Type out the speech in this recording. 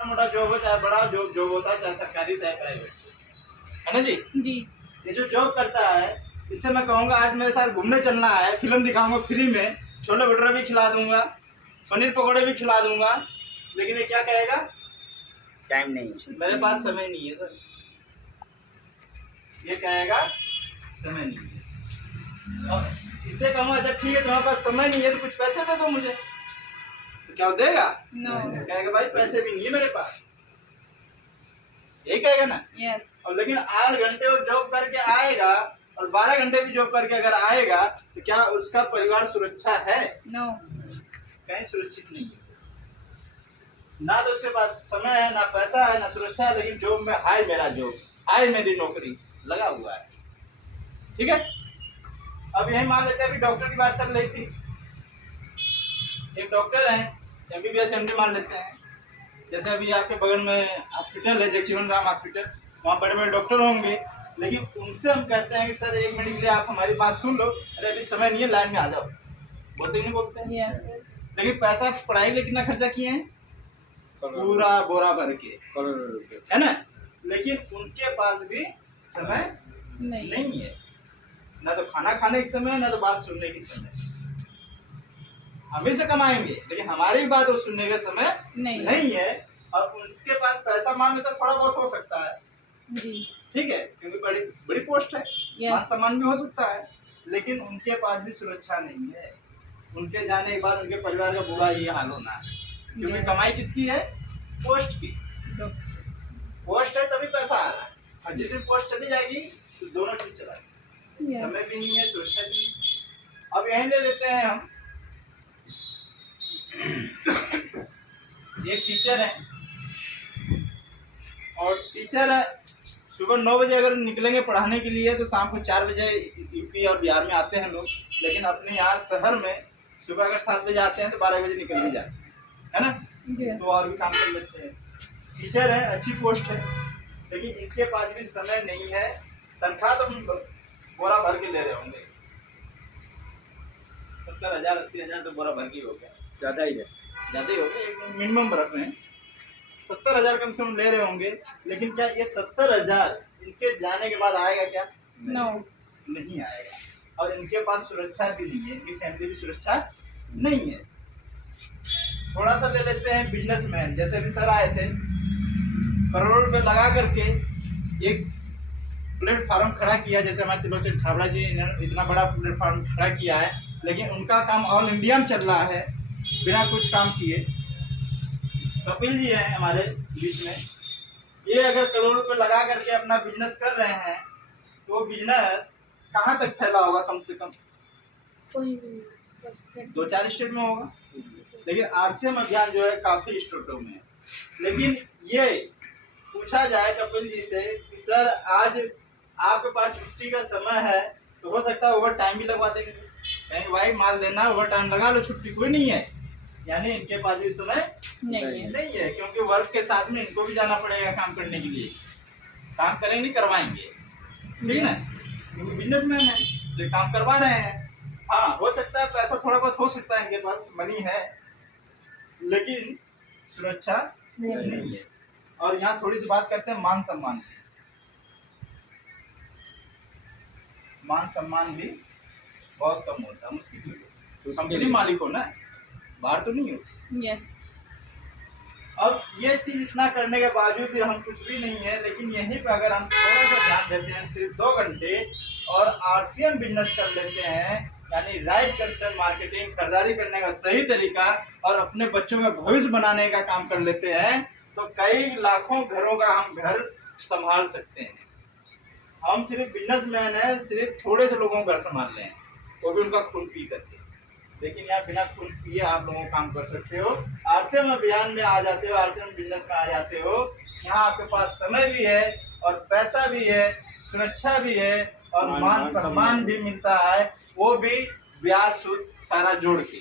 मोटा जॉब हो चाहे बड़ा जॉब जॉब होता है, चाहे सरकारी चाहे प्राइवेट, है ना जी। जी। ये जो जॉब करता है इससे मैं कहूँगा आज मेरे साथ घूमने चलना है, फिल्म दिखाऊंगा फ्री में, छोले भटूरे भी खिला दूंगा, पनीर पकौड़े भी खिला दूंगा, लेकिन ये क्या कहेगा टाइम नहीं, मेरे पास समय नहीं है सर। ये कहेगा समय नहीं है। और इससे कहूँगा अच्छा ठीक है तुम्हारे पास समय नहीं है तो कुछ पैसे दे दो मुझे, तो क्या वो देगा? नो। कहेगा भाई पैसे भी नहीं है मेरे पास, यही कहेगा ना। यस। और लेकिन 8 घंटे वो जॉब करके आएगा और 12 घंटे भी जॉब करके अगर आएगा तो क्या उसका परिवार सुरक्षा है? नो। कहीं सुरक्षित नहीं है। ना तो उसके पास समय है, ना पैसा है, ना सुरक्षा है, लेकिन जॉब में हाय मेरा जॉब, हाय मेरी नौकरी लगा हुआ है। ठीक है, अब यही मान लेते हैं, अभी डॉक्टर की बात चल रही थी। एक डॉक्टर है, MBBS MD मान लेते हैं, जैसे अभी आपके बगल में हॉस्पिटल है जगजीवन राम हॉस्पिटल, वहाँ बड़े बड़े डॉक्टर होंगे, लेकिन उनसे हम कहते हैं कि सर 1 मिनट के लिए आप हमारी बात सुन लो, अरे अभी समय नहीं है लाइन में आ जाओ, बोलते नहीं बोलते हैं? यस। लेकिन पैसा पढ़ाई में कितना खर्चा किए हैं? पूरा बोरा भर के, है ना। लेकिन उनके पास भी समय नहीं है, ना तो खाना खाने की समय, ना तो बात सुनने की समय। हम ही से कमाएंगे लेकिन हमारी बात वो सुनने का समय नहीं है। और उसके पास पैसा मान लो तो थोड़ा बहुत हो सकता है जी। ठीक है, क्योंकि बड़ी बड़ी पोस्ट है, मान सम्मान भी हो सकता है, लेकिन उनके पास भी सुरक्षा नहीं है। उनके जाने के बाद उनके परिवार का बुरा ये हाल होना है, क्योंकि कमाई किसकी है? पोस्ट की। पोस्ट है तभी पैसा आ रहा है, और जिस दिन पोस्ट चली जाएगी तो दोनों चीज चला जाएगी, समय भी नहीं है, सुरक्षा भी नहीं। अब यही ले लेते हैं हम, एक टीचर है, और टीचर सुबह 9 बजे अगर निकलेंगे पढ़ाने के लिए तो शाम को 4 बजे यूपी और बिहार में आते हैं लोग, लेकिन अपने यहाँ शहर में सुबह अगर 7 बजे आते हैं तो 12 बजे निकल भी जाते हैं, है ना। तो और भी काम कर लेते हैं। टीचर है, अच्छी पोस्ट है, लेकिन इनके पास भी समय नहीं है। तनख्वाह तो बोरा भर के ले रहे होंगे, 70,000 80,000 तो बोरा भर के हो गया, ज़्यादा ही हो गया, एक मिनिमम रख रहे हैं, 70,000 कम से कम ले रहे होंगे। लेकिन क्या ये 70,000 इनके जाने के बाद आएगा क्या? नो। नहीं आएगा। और इनके पास सुरक्षा भी नहीं है, इनकी फैमिली भी सुरक्षा नहीं है। थोड़ा सा ले लेते हैं बिजनेसमैन, जैसे अभी सर आए थे, करोड़ों रुपए लगा करके एक प्लेटफार्म खड़ा किया, जैसे हमारे त्रिलोचन छाबड़ा जी ने इतना बड़ा प्लेटफार्म खड़ा किया है, लेकिन उनका काम ऑल इंडिया में चल रहा है बिना कुछ काम किए। कपिल जी हैं हमारे बीच में, ये अगर करोड़ रुपए लगा करके अपना बिजनेस कर रहे हैं तो वो बिजनेस कहाँ तक फैला होगा? कम से कम 2-4 स्टेट में होगा, लेकिन RCM अभियान जो है काफी स्टेटों में है। लेकिन ये पूछा जाए कपिल जी से कि सर आज आपके पास छुट्टी का समय है तो हो सकता है ओवर टाइम भी लगवा देंगे, कहेंगे भाई माल देना ओवर टाइम लगा लो, छुट्टी कोई नहीं है। यानी इनके पास भी समय नहीं है, क्योंकि वर्क के साथ में इनको भी जाना पड़ेगा काम करने के लिए, काम करेंगे नहीं करवाएंगे, ठीक है ना, क्योंकि बिजनेसमैन है तो काम करवा रहे हैं। हाँ हो सकता है पैसा थोड़ा बहुत हो सकता है, इनके पास मनी है, लेकिन सुरक्षा नहीं है। और यहाँ थोड़ी सी बात करते हैं मान सम्मान की। मान सम्मान भी बहुत कम होता है, मुश्किल है, कंपनी मालिक हो ना, बाहर तो नहीं हो। यस। अब ये चीज इतना करने के बावजूद भी हम कुछ भी नहीं है, लेकिन यहीं पे अगर हम थोड़ा सा ध्यान देते हैं, सिर्फ 2 घंटे और RCM बिजनेस कर लेते हैं, यानी राइट कंसेप्ट मार्केटिंग, खरीदारी करने का सही तरीका और अपने बच्चों का भविष्य बनाने का काम कर लेते हैं, तो कई लाखों घरों का हम घर संभाल सकते हैं। हम सिर्फ बिजनेसमैन है, सिर्फ थोड़े से लोगों का घर संभाल रहे हैं, वो भी उनका खून पी करके, लेकिन यहाँ बिना खून पिए आप लोगों को काम कर सकते हो। RCM अभियान में आ जाते हो, RCM बिजनेस में आ जाते हो, यहाँ आपके पास समय भी है और पैसा भी है, सुरक्षा भी है और मान सम्मान भी मिलता है, वो भी ब्याज सूद सारा जोड़ के।